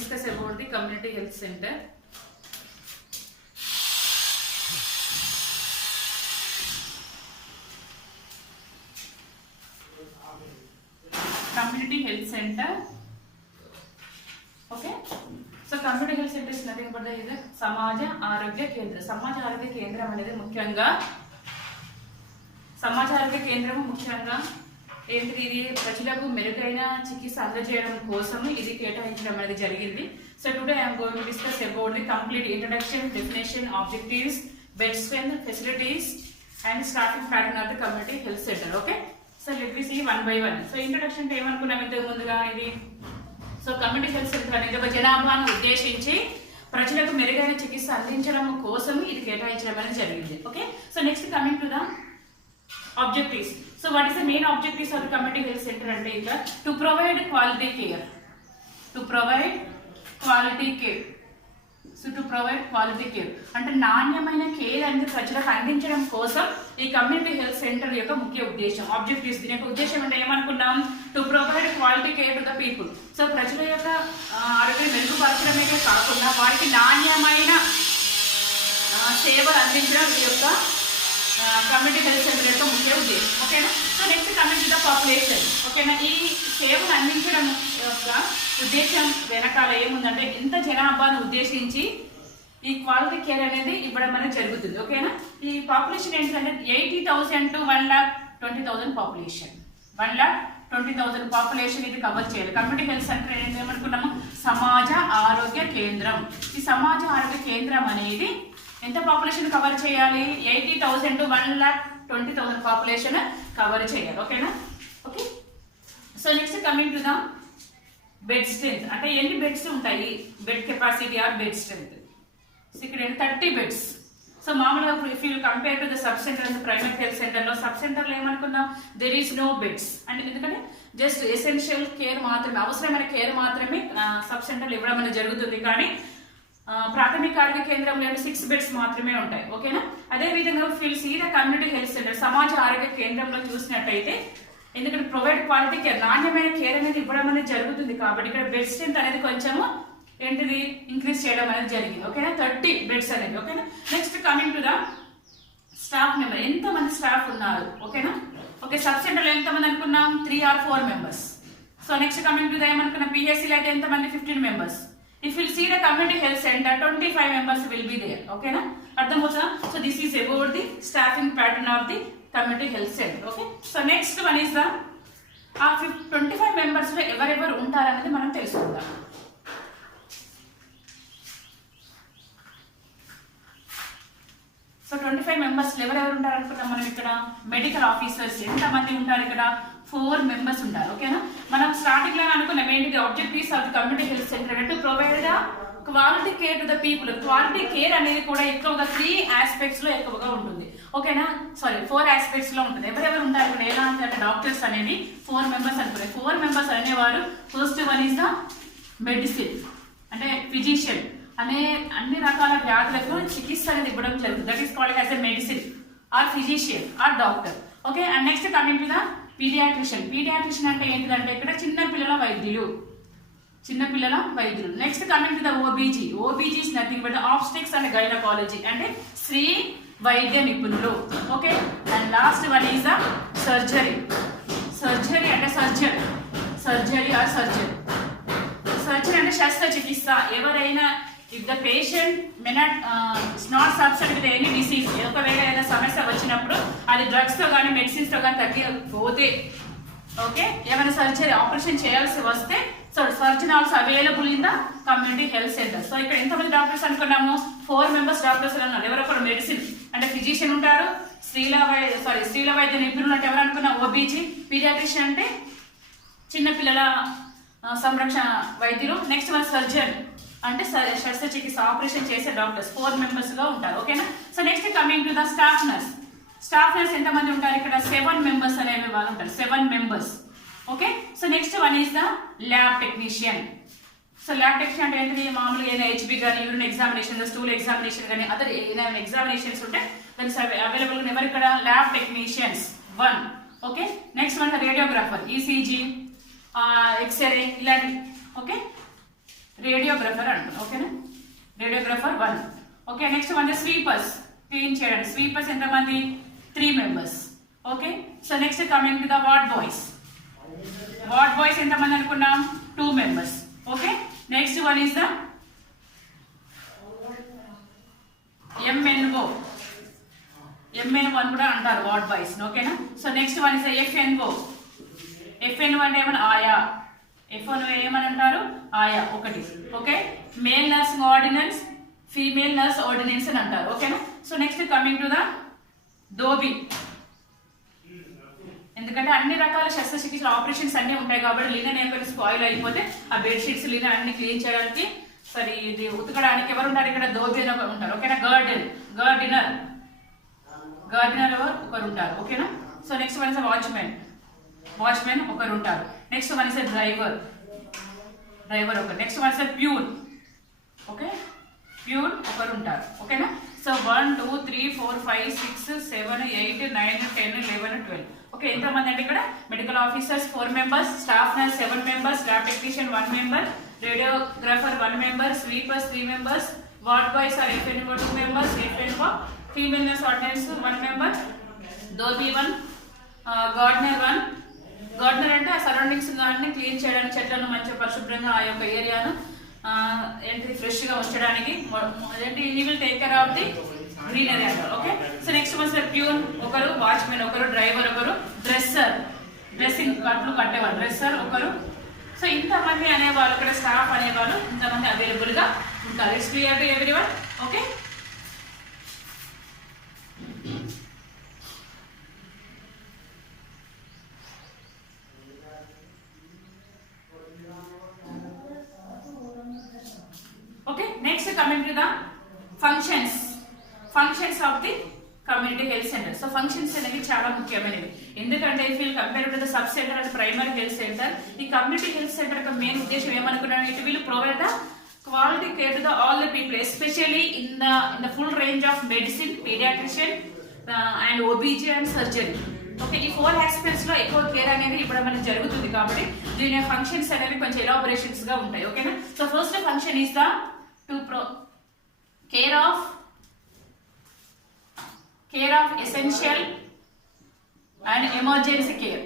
discuss about the community health center. Community health center. Okay. So community health center is nothing but the Samaja Arogya Kendra. Samaja Arogya Kendra అనేది ముఖ్యంగా సమాజ ఆరోగ్య కేంద్రం ముఖ్యంగా ఏంటి ఇది ప్రజలకు మెరుగైన చికిత్స అందజేయడం కోసం ఇది కేటాయించడం అనేది జరిగింది. So today I am going to discuss about the complete introduction, definition, objectives, bed strength, facilities and staffing pattern of the community health centre. Okay, so let we see one by one. So introduction అంటే ఏమనుకున్నాం ఇంతకు ముందుగా ఇది. So community health centre అనేది ఒక జనాభాను ఉద్దేశించి ప్రజలకు మెరుగైన చికిత్స అందించడం కోసం ఇది కేటాయించడం అనేది జరిగింది. Okay, so next coming to the objectives. So what is the main objectives of the community health center ante ika to provide quality care. To provide quality care. So to provide quality care అంటే నాణ్యమైన care అనేది ప్రజలకు అందించడం కోసం ఈ community health centre యొక్క ముఖ్య ఉద్దేశం. ఆబ్జెక్టివ్స్ దీని యొక్క ఉద్దేశం అంటే ఏమనుకున్నాం, to provide quality care to the people. So ప్రజల యొక్క ఆరోగ్యం మెరుగుపరచడమే కాకుండా వారికి నాణ్యమైన సేవలు అందించడం ఈ యొక్క కమ్యూనిటీ హెల్త్ సెంటర్ యొక్క ముఖ్య ఉద్దేశం. ఓకేనా. So next coming to the population. ఓకేనా, ఈ సేవలు అందించడం యొక్క ఉద్దేశం వెనకాల ఏముందంటే ఇంత జనాభాను ఉద్దేశించి ఈ క్వాలిటీ కేర్ అనేది ఇవ్వడం అనేది జరుగుతుంది. ఓకేనా. ఈ పాపులేషన్ ఏంటంటే 80,000 to 1,20,000 పాపులేషన్. 1,20,000 పాపులేషన్ ఇది కవర్ చేయాలి. కమ్యూనిటీ హెల్త్ సెంటర్ ఏమనుకున్నాము, సమాజ ఆరోగ్య కేంద్రం. ఈ సమాజ ఆరోగ్య కేంద్రం అనేది ఎంత పాపులేషన్ కవర్ చేయాలి, 80,000 to 1,20,000 పాపులేషన్ కవర్ చేయాలి. ఓకేనా. Okay, so next coming to the bed strength. అంటే ఎన్ని బెడ్స్ ఉంటాయి, bed capacity or bed strength. So ఇక్కడ 30 బెడ్స్. సో మామూలుగా if you compare to the sub centre and private health సెంటర్లో, sub సెంటర్లో ఏమనుకున్నాం, దెర్ ఈస్ నో బెడ్స్. అంటే ఎందుకంటే జస్ట్ ఎసెన్షియల్ కేర్ మాత్రమే, అవసరమైన కేర్ మాత్రమే సబ్ సెంటర్లు ఇవ్వడం అనేది జరుగుతుంది. కానీ ప్రాథమిక ఆరోగ్య కేంద్రంలో 6 బెడ్స్ మాత్రమే ఉంటాయి. ఓకేనా. అదేవిధంగా feel see the community health centre, సమాజ ఆరోగ్య కేంద్రంలో చూసినట్టయితే ఎందుకంటే ప్రొవైడ్ క్వాలిటీ కేర్, నాణ్యమైన కేర్ అనేది ఇవ్వడం అనేది జరుగుతుంది. కాబట్టి ఇక్కడ బెడ్ స్ట్రెంత్ అనేది కొంచెము ఏంటిది ఇంక్రీజ్ చేయడం అనేది జరిగింది. ఓకేనా, 30 బెడ్స్ అనేది. ఓకేనా. Next coming to the staff member, ఎంతమంది స్టాఫ్ ఉన్నారు. ఓకేనా. ఓకే, సబ్ సెంటర్లో ఎంతమంది అనుకున్నాం, 3 or 4 members. So next coming to the ఏమనుకున్నాం, పిహెచ్సిలో అయితే ఎంతమంది, 15 members. If you see the community health center, 25 members will be there. Okay na, ardhamouta. So this is about the staffing pattern of the community health center. Okay, so next one is the 25 members lo evarevaru untaru anadi manam telusukundam. So 25 members ఎవరెవరు ఉంటారు అనుకున్నాం మనం ఇక్కడ. Medical officers ఎంతమంది ఉంటారు ఇక్కడ, 4 members ఉంటారు. ఓకేనా. మనం స్టార్టింగ్ లో అనుకున్నాం ఏంటిది, objectives of the community health centre అంటే provide quality care to the people. Quality care అనేది కూడా ఎక్కువగా 3 ఆస్పెక్ట్స్ లో ఎక్కువగా ఉంటుంది. ఓకేనా, సారీ 4 ఆస్పెక్ట్స్ లో ఉంటుంది. ఎవరెవరు ఉంటారు ఇక్కడ, ఎలా అంటే డాక్టర్స్ అనేది 4 members అనుకున్నాయి. 4 members అనేవారు, first one is the medicine అంటే ఫిజిషియన్ అనే అన్ని రకాల వ్యాధులకు చికిత్స అనేది ఇవ్వడం జరుగుతుంది. That is called as a medicine or physician or doctor. Okay, and next coming to the paediatrician. Paediatrician అంటే ఏంటిదంటే ఇక్కడ చిన్నపిల్లల వైద్యులు. Next coming to the OBG. OBG is nothing but obstetrics and gynaecology అంటే స్త్రీ వైద్య నిపుణులు. Okay, and last one is the surgery. Surgery అంటే సర్జరీ అంటే శస్త్రచికిత్స. ఎవరైనా if the patient may not is not subject with any disease, ఒకవేళ ఏదైనా సమస్య వచ్చినప్పుడు అది డ్రగ్స్ తో కానీ మెడిసిన్స్ తో కానీ తగ్గిపోతే, ఓకే, ఏమైనా సర్జరీ ఆపరేషన్ చేయాల్సి వస్తే, so surgeon also available in the community health centre. So ఇక్కడ ఎంతమంది డాక్టర్స్ అనుకున్నాము, 4 members డాక్టర్స్ అన్నారు. ఎవరొకరు మెడిసిన్ అంటే ఫిజిషియన్ ఉంటారు, స్త్రీల వైద్య నిపుణులు అంటే ఎవరు అనుకున్నాం, ఓబీజీ. పీడియాట్రిషియన్ అంటే చిన్నపిల్లల సంరక్షణ వైద్యులు. నెక్స్ట్ వన్ సర్జన్ అంటే శస్త్రచికిత్స ఆపరేషన్ చేసే డాక్టర్స్ 4 members గా ఉంటారు. ఓకేనా. So next coming to the staff nurse. Staff nurse ఎంతమంది ఉంటారు ఇక్కడ, 7 members అనేవి వాళ్ళు ఉంటారు. 7 members. Okay, so next one is the lab technician. So lab technician అంటే ఏంటి, మామూలుగా ఏదైనా హెచ్బి కానీ, యూరిన్ ఎగ్జామినేషన్, స్టూల్ ఎగ్జామినేషన్ కానీ, అదర్ ఏదైనా ఎగ్జామినేషన్స్ ఉంటే దానికి అవైలబుల్ ఎవరు ఇక్కడ, lab technicians 1. Okay, next one radiographer, ECG, x-ray ఇలాంటి. ఓకే, రేడియోగ్రఫర్ అంటాం. ఓకేనా, radiographer 1. Okay, next one sweepers, క్లీన్ చేయడానికి స్వీపర్స్ ఎంతమంది? 3 members. Okay, so next coming to the ward boys. Ward boys ఎంతమంది అనుకున్నాం? 2 members. Okay, next one is the MNO. MNO అని కూడా అంటారు వార్డ్ బాయ్స్. ఓకేనా, so next one is the FNO. FNO అంటే ఏమన్నా? ఆయా. FNO ఏమని అంటారు? ఆయా. ఒకటి. Okay, male nursing ordinance, female nurse ordinance అని అంటారు. ఓకేనా, so next coming to the dhobi. ఎందుకంటే అన్ని రకాల శస్త్రచికిత్స ఆపరేషన్స్ అన్ని ఉంటాయి కాబట్టి లినెన్ ఏమైనా స్పాయిల్ అయిపోతే ఆ బెడ్షీట్స్ లినెన్ అన్ని క్లీన్ చేయడానికి సరే ఇది ఉతకడానికి ఎవరు ఉంటారు ఇక్కడ? దోబి అని ఒకరు ఉంటారు. ఓకేనా, గార్డినర్ ఒకరు ఉంటారు. ఓకేనా, so next one is watchman ఒకరు ఉంటారు. నెక్స్ట్ వన్ ఇస్ డ్రైవర్ ఒకరు. Next one is peon. Okay, peon ఒకరు ఉంటారు. ఓకేనా, సో 1 2 3 4 5 6 7 8 9 10 11 12. ఓకే, ఎంతమంది అంటే ఇక్కడ medical officers 4 members, staff nurse 7 members, lab technician 1 member, radiographer 1 member, sweepers 3 members, ward boys or FNO 2 members, FNO female nurse ordinance 1 member, dhobi 1, gardener 1. Gardener అంటే ఆ surroundings అన్ని clean చేయడానికి, చెట్లను మంచిగా పరిశుభ్రంగా ఆ యొక్క ఏరియాను ఏంటి ఫ్రెష్ గా ఉంచడానికి ఏంటి he will take care of the greenery అంటారు. Okay, so next one peon ఒకరు, వాచ్మెన్ ఒకరు, డ్రైవర్ ఒకరు, డ్రెస్సింగ్ కట్లు కట్టేవాళ్ళు డ్రెస్సర్ ఒకరు. సో ఇంతమంది అనేవాళ్ళు ఇక్కడ స్టాఫ్ అనేవాళ్ళు ఇంతమంది అవైలబుల్ గా ఉంటారు. It's clear to everyone. Okay, okay, next coming to the functions of the community health centre. So functions అనేవి చాలా ముఖ్యమైనవి. ఎందుకంటే if will compare to the sub centre and primary health centre, ఈ community health centre యొక్క main ఉద్దేశం ఏమనుకున్నాను? It will provide the quality care to the all the people, especially in the full range of medicine, pediatrician and OBG and surgery. Okay, ఈ 4 aspects లో ఎక్కువ care అనేది ఇప్పుడు మనకి జరుగుతుంది కాబట్టి దీని ఫంక్షన్స్ అనేవి కొంచెం ఎలాబరేషన్స్ గా ఉంటాయి. ఓకేనా, so first function is the care of essential and emergency care.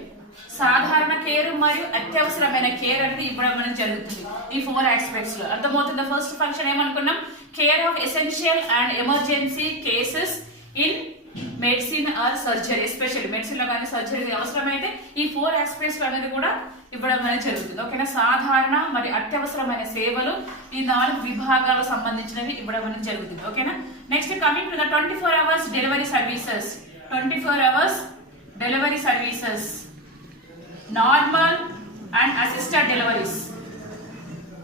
సాధారణ కేర్ మరియు అత్యవసరమైన కేర్ అనేది ఇవ్వడం అనేది జరుగుతుంది ఈ 4 aspects లో. అర్థమవుతుంది. ఫస్ట్ ఫంక్షన్ ఏమనుకున్నాం? Care of essential and emergency cases in medicine or surgery, especially medicine లో కానీ సర్జరీ అవసరమైతే ఈ 4 aspects అనేది కూడా ఇవ్వడం అనేది జరుగుతుంది. ఓకేనా, సాధారణ మరియు అత్యవసరమైన సేవలు ఈ 4 విభాగాలకు సంబంధించినవి ఇవ్వడం అనేది జరుగుతుంది. ఓకేనా, next coming to the 24 hours delivery services. 24 hours delivery services, normal and assisted deliveries.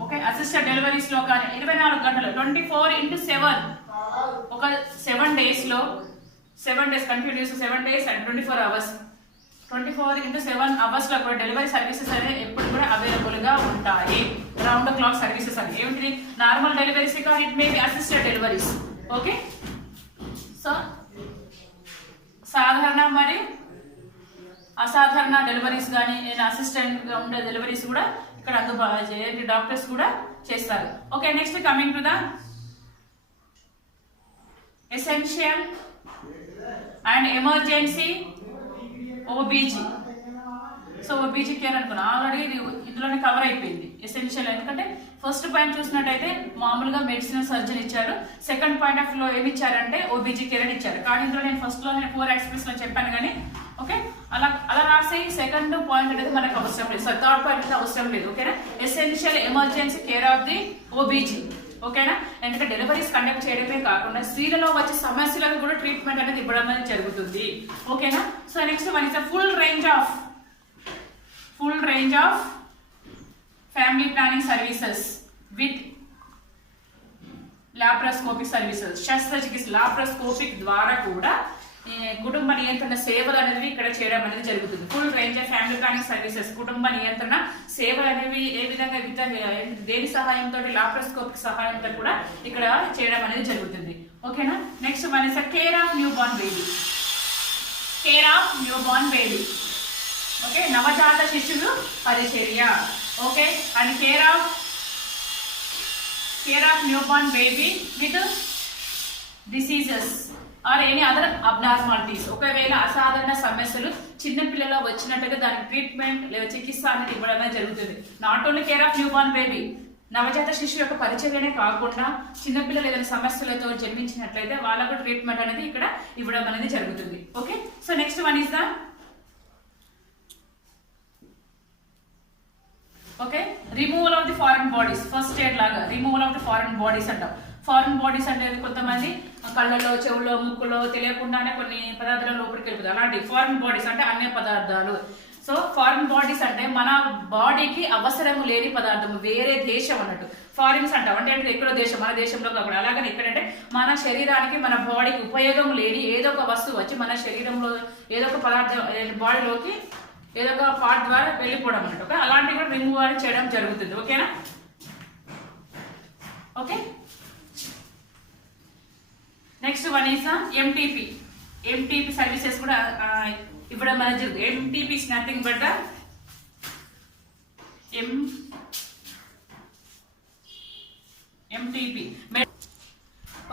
Okay, assisted deliveries లో కానీ 24 గంటలు 24/7 ఒక 7 days లో 7 days continuous 7 days and 24 hours 24/7 hours లో కూడా డెలివరీ సర్వీసెస్ అనేది ఎప్పుడు కూడా అవైలబుల్ గా ఉంటాయి. రౌండ్ ద క్లాక్ సర్వీసెస్ అని ఏమిటి? నార్మల్ డెలివరీస్ కానీ it may be assisted deliveries. Okay, so సాధారణ మరియు అసాధారణ డెలివరీస్ కానీ అసిస్టెంట్ గా ఉండే డెలివరీస్ కూడా ఇక్కడ అందుబాటు డాక్టర్స్ కూడా చేస్తారు. Okay, next coming to the essential and emergency OBG. So OBG care అనుకున్నా ఆల్రెడీ ఇందులోనే కవర్ అయిపోయింది ఎసెన్షియల్. ఎందుకంటే ఫస్ట్ పాయింట్ చూసినట్టయితే మామూలుగా మెడిసిన్ సర్జరీ ఇచ్చారు, సెకండ్ పాయింట్ ఆఫ్ లో ఏమి ఇచ్చారంటే ఓబీజీ కేర్ అని ఇచ్చారు. కానీ ఇందులో నేను ఫస్ట్ లో 4 aspects లో చెప్పాను కానీ ఓకే అలా రాసే సెకండ్ పాయింట్ అనేది మనకు అవసరం లేదు, థర్డ్ పాయింట్ అనేది అవసరం లేదు. ఓకేనా, essential emergency care of the OBG. ఓకేనా, ఎందుకంటే డెలివరీస్ కండక్ట్ చేయడమే కాకుండా స్త్రీలలో వచ్చే సమస్యలకు కూడా ట్రీట్మెంట్ అనేది ఇవ్వడం అనేది జరుగుతుంది. ఓకేనా, so next one is full range of family planning services with laparoscopic services. శస్త్రచికిత్స లాప్రోస్కోపిక్ ద్వారా కూడా కుటుంబ నియంత్రణ సేవలు అనేవి ఇక్కడ చేయడం అనేది జరుగుతుంది. Full range of family planning services, కుటుంబ నియంత్రణ సేవలు అనేవి ఏ విధంగా దేని సహాయంతో లాప్రోస్కోపిక్ సహాయంతో కూడా ఇక్కడ చేయడం అనేది జరుగుతుంది. ఓకేనా, next one is care of new born baby. Okay, నవజాత శిశువు పరిచర్య. Okay, and care of care of new born baby with diseases or any other abnormalities. ఒకవేళ అసాధారణ సమస్యలు చిన్నపిల్లలో వచ్చినట్టుగా దానికి ట్రీట్మెంట్ లేదా చికిత్స అనేది ఇవ్వడమే జరుగుతుంది. Not only care of new born baby, నవజాత శిశువు యొక్క పరిచర్యనే కాకుండా చిన్నపిల్లలు ఏదైనా సమస్యలతో జన్మించినట్లయితే వాళ్ళకు ట్రీట్మెంట్ అనేది ఇక్కడ ఇవ్వడం అనేది జరుగుతుంది. Okay, so next one is the okay removal of the foreign bodies. First aid లాగా removal of the foreign bodies అంటాం. ఫారెన్ బాడీస్ అంటే కొంతమంది కళ్ళలో, చెవులో, ముక్కులో తెలియకుండానే కొన్ని పదార్థాల లోపలికి వెళ్ళిపోతాయి. అలాంటి ఫారెన్ బాడీస్ అంటే అన్య పదార్థాలు. సో ఫారిన్ బాడీస్ అంటే మన బాడీకి అవసరము లేని పదార్థము, వేరే దేశం అన్నట్టు. ఫారిన్స్ అంటాం అంటే ఎక్కడో దేశం, మన దేశంలో కాకుండా. అలాగని ఎక్కడంటే మన శరీరానికి, మన బాడీకి ఉపయోగం లేని ఏదో ఒక వస్తువు వచ్చి మన శరీరంలో ఏదో ఒక పదార్థం బాడీలోకి ఏదో ఒక పార్ట్ ద్వారా వెళ్ళిపోవడం అన్నట్టు. ఓకే, అలాంటివి కూడా రిమూవ్ చేయడం జరుగుతుంది. ఓకేనా? Okay, next one is MTP. MTP services కూడా ఇవ్వడం అనేది జరుగుతుంది. MTP is nothing but MTP.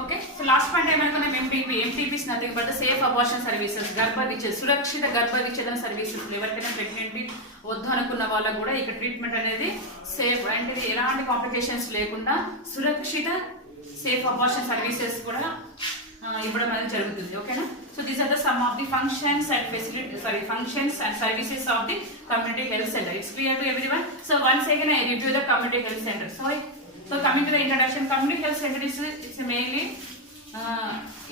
Okay, so last point ఏమనుకున్నాం? MTP. MTP is nothing but safe abortion services. గర్భ విచ్ఛేదన, సురక్షిత గర్భ విచ్ఛేదన సర్వీసెస్. ఎవరికైనా ప్రెగ్నెంట్ వద్దు అనుకున్న వాళ్ళకు కూడా ఇక్కడ ట్రీట్మెంట్ అనేది సేఫ్ అంటే ఎలాంటి కాంప్లికేషన్స్ లేకుండా సురక్షిత సేఫ్ అబార్షన్ సర్వీసెస్ కూడా ఇవ్వడం అనేది జరుగుతుంది. ఓకేనా? So these are the some of the functions and functions and services of the community health centre. It's clear to everyone. So once again I review the community health center. So coming to the introduction, community health center it's mainly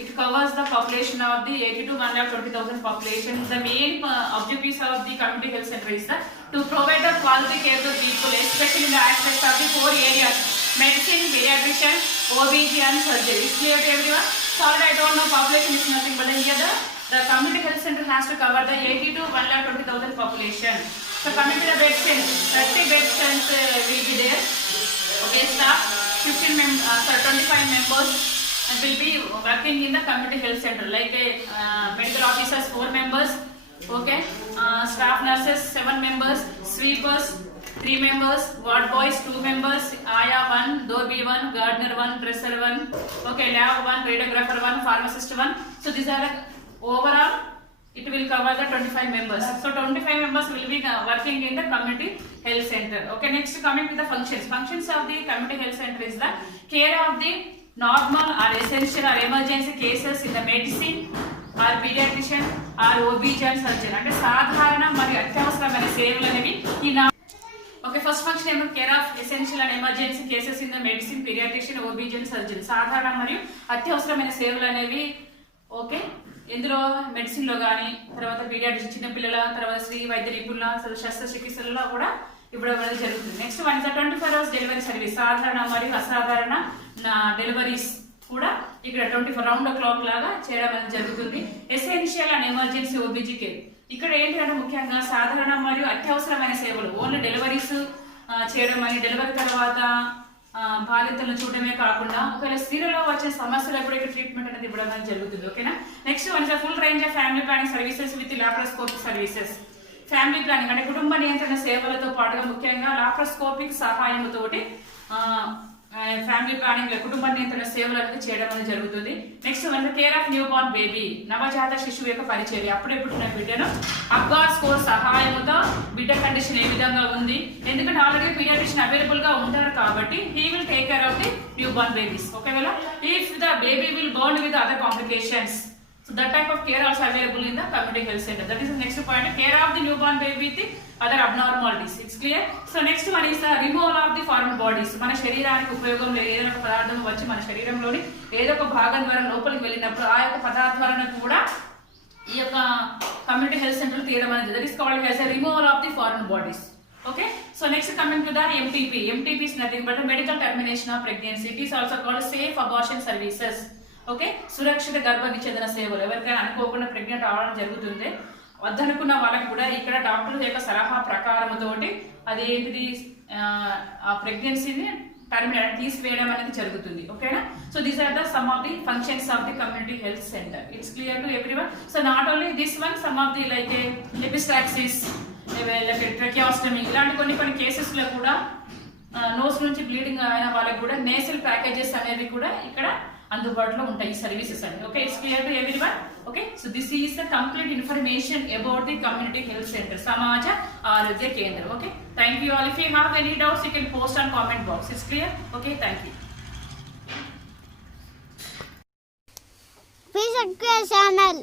it covers the population of the 80 to 1,20,000 population. The main objectives of the community health center is to provide a quality care to people, especially in the aspects of the 4 areas: medicine, pediatrician, OBG and surgery. It's clear to everyone. So already I don't know population is nothing but here the community health center has to cover the 80 to 1,20,000 population. So coming to the bed strength, 30 bed strength will be there. Okay, staff 25 members will be working in the community health center, like medical officers 4 members, okay, staff nurses 7 members, sweepers 3 members, ward boys 2 members, Aya 1, Dobi 1, gardener 1, dresser 1, okay, lab 1, radiographer 1, pharmacist 1. So these are like overall it will cover the 25 members. So 25 members will be working in the community health center. Okay, next coming to the functions. Functions of the community health center is the care of the normal or essential or emergency cases in the medicine or pediatrician or OBG and surgery. అంటే సాధారణ మరియు అత్యవసరమైన సేవలు అనేవి ఈ okay first function ఏమో care of essential and emergency cases in the medicine, paediatrician, OBG and surgery. సాధారణ మరియు అత్యవసరమైన సేవలు అనేవి ఓకే ఇందులో మెడిసిన్ లో కానీ, తర్వాత పీడియాట్రిషియన్ చిన్నపిల్లల, తర్వాత స్త్రీ వైద్య నిపుణుల శస్త్రచికిత్సలలో కూడా ఇవ్వడం అనేది జరుగుతుంది. Next one is 24 hours delivery service. సాధారణ మరియు అసాధారణ డెలివరీస్ కూడా ఇక్కడ 24 round the clock లాగా చేయడం అనేది జరుగుతుంది. Essential and emergency OBG care. ఇక్కడ ఏంటంటే ముఖ్యంగా సాధారణ మరియు అత్యవసరమైన సేవలు, ఓన్లీ డెలివరీస్ చేయడం అని, డెలివరీ తర్వాత బాలింతలను చూడడమే కాకుండా ఒకవేళ స్త్రీలలో వచ్చే సమస్యలు కూడా ఇక్కడ ట్రీట్మెంట్ అనేది ఇవ్వడం అనేది జరుగుతుంది. ఓకేనా? Next one is full range of family planning services with laparoscopic services. Family planning అంటే కుటుంబ నియంత్రణ సేవలతో పాటుగా ముఖ్యంగా లాప్రోస్కోపిక్ సహాయంతోటి ఫ్యామిలీ ప్లానింగ్ కుటుంబ నియంత్రణ సేవలు అనేది చేయడం అనేది జరుగుతుంది. Next one care of new born baby, నవజాత శిశువు యొక్క పరిచర్య. అప్పుడే పుట్టిన బిడ్డను అబ్గార్ స్కోర్ సహాయంతో బిడ్డ కండిషన్ ఏ విధంగా ఉంది, ఎందుకంటే ఆల్రెడీ పీడియాట్రిషియన్ అవైలబుల్ గా ఉంటారు కాబట్టి he will take care of the new born babies. ఒకవేళ if the baby will born with other complications, so that type of care also available in the community health center. That is the next point, care of the newborn baby with the other abnormalities. It's clear? So next one is the removal of the foreign bodies. మన శరీరానికి ఉపయోగం లేదు ఏదైనా ఒక పదార్థం వచ్చి మన శరీరంలోని ఏదో ఒక భాగం ద్వారా లోపలికి వెళ్ళినప్పుడు ఆ యొక్క పదార్థాలను కూడా ఈ యొక్క కమ్యూనిటీ హెల్త్ సెంటర్ తీయడం అనేది. That is called as a removal of the foreign bodies. Okay, so next coming to the MTP. MTP is nothing but a medical termination of pregnancy. It is also called safe abortion services. Okay, సురక్షిత గర్భ విచ్ఛేదన సేవలు. ఎవరికైనా అనుకోకుండా pregnant అవ్వడం జరుగుతుంది, వద్దనుకున్న వాళ్ళకి కూడా ఇక్కడ డాక్టర్ యొక్క సలహా ప్రకారంతోటి అది ఏంటిది ఆ ప్రెగ్నెన్సీని టర్మినేట్ తీసివేయడం అనేది జరుగుతుంది. ఓకేనా? So these are the some of the functions of the community health centre. It's clear to everyone. So not only this one, some of the like epistaxis, tracheostomy ఇలాంటి కొన్ని కేసెస్ లో కూడా నోస్ నుంచి bleeding అయిన వాళ్ళకి కూడా nasal packages అనేవి కూడా ఇక్కడ అందుబాటులో ఉంటాయి ఈ సర్వీసెస్ అన్ని. Okay, it's clear to everyone. Okay, so this is the complete information about the community health centre, సమాజ ఆరోగ్య కేంద్రం. Okay, thank you all. If you have any doubts you can post on comment box. It's clear. Okay, thank you. Please subscribe channel.